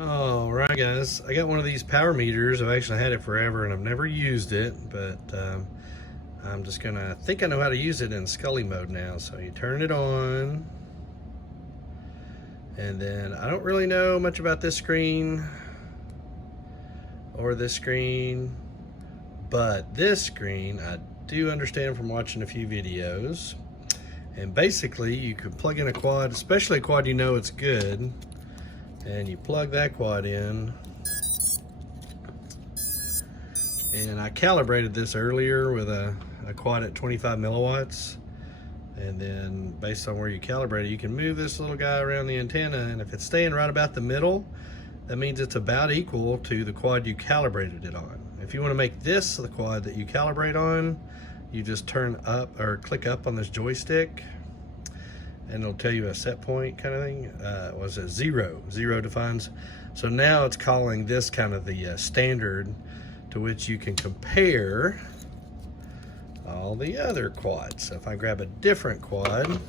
All right, guys, I got one of these power meters. I've actually had it forever and I've never used it, but I'm just gonna think I know how to use it in Scully mode now. So you turn it on, and then I don't really know much about this screen or this screen, but this screen I do understand from watching a few videos. And basically you can plug in a quad, especially a quad you know it's good, and you plug that quad in. And I calibrated this earlier with a quad at 25 milliwatts, and then based on where you calibrate it, you can move this little guy around the antenna, and if it's staying right about the middle, that means it's about equal to the quad you calibrated it on. If you want to make this the quad that you calibrate on, you just turn up or click up on this joystick, and it'll tell you a set point kind of thing. Was it zero? Zero defines. So now it's calling this kind of the standard to which you can compare all the other quads. So if I grab a different quad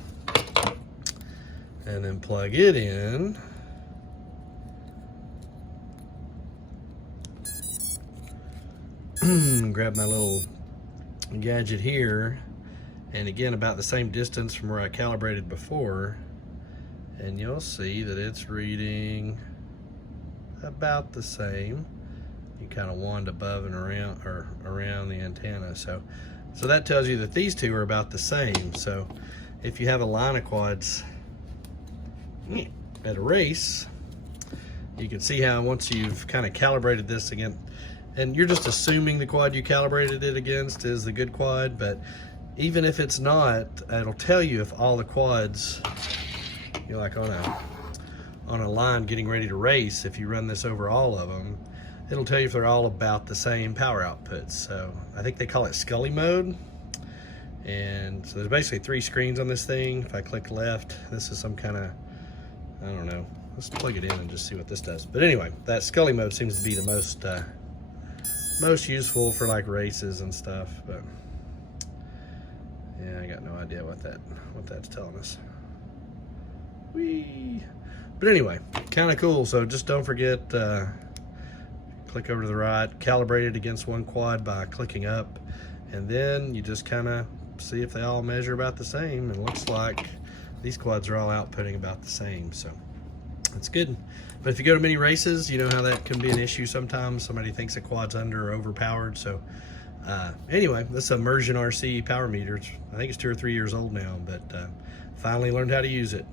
and then plug it in, grab my little gadget here, and again about the same distance from where I calibrated before, and you'll see that it's reading about the same. You kind of wand above and around, or around the antenna, so that tells you that these two are about the same. So if you have a line of quads at a race, you can see how once you've kind of calibrated this again, and you're just assuming the quad you calibrated it against is the good quad, but even if it's not, it'll tell you if all the quads, you're like on a line getting ready to race, if you run this over all of them, it'll tell you if they're all about the same power outputs. So I think they call it Scully mode. And so there's basically 3 screens on this thing. If I click left, this is some kind of, I don't know, let's plug it in and just see what this does. But anyway, that Scully mode seems to be the most useful for like races and stuff. But yeah, I got no idea what that's telling us. Whee! But anyway, kind of cool. So just don't forget, click over to the right, calibrate it against one quad by clicking up, and then you just kind of see if they all measure about the same. And it looks like these quads are all outputting about the same, so that's good. But if you go to many races, you know how that can be an issue sometimes. Somebody thinks a quad's under or overpowered. So anyway, this is Immersion RC power meter. I think it's 2 or 3 years old now, but finally learned how to use it.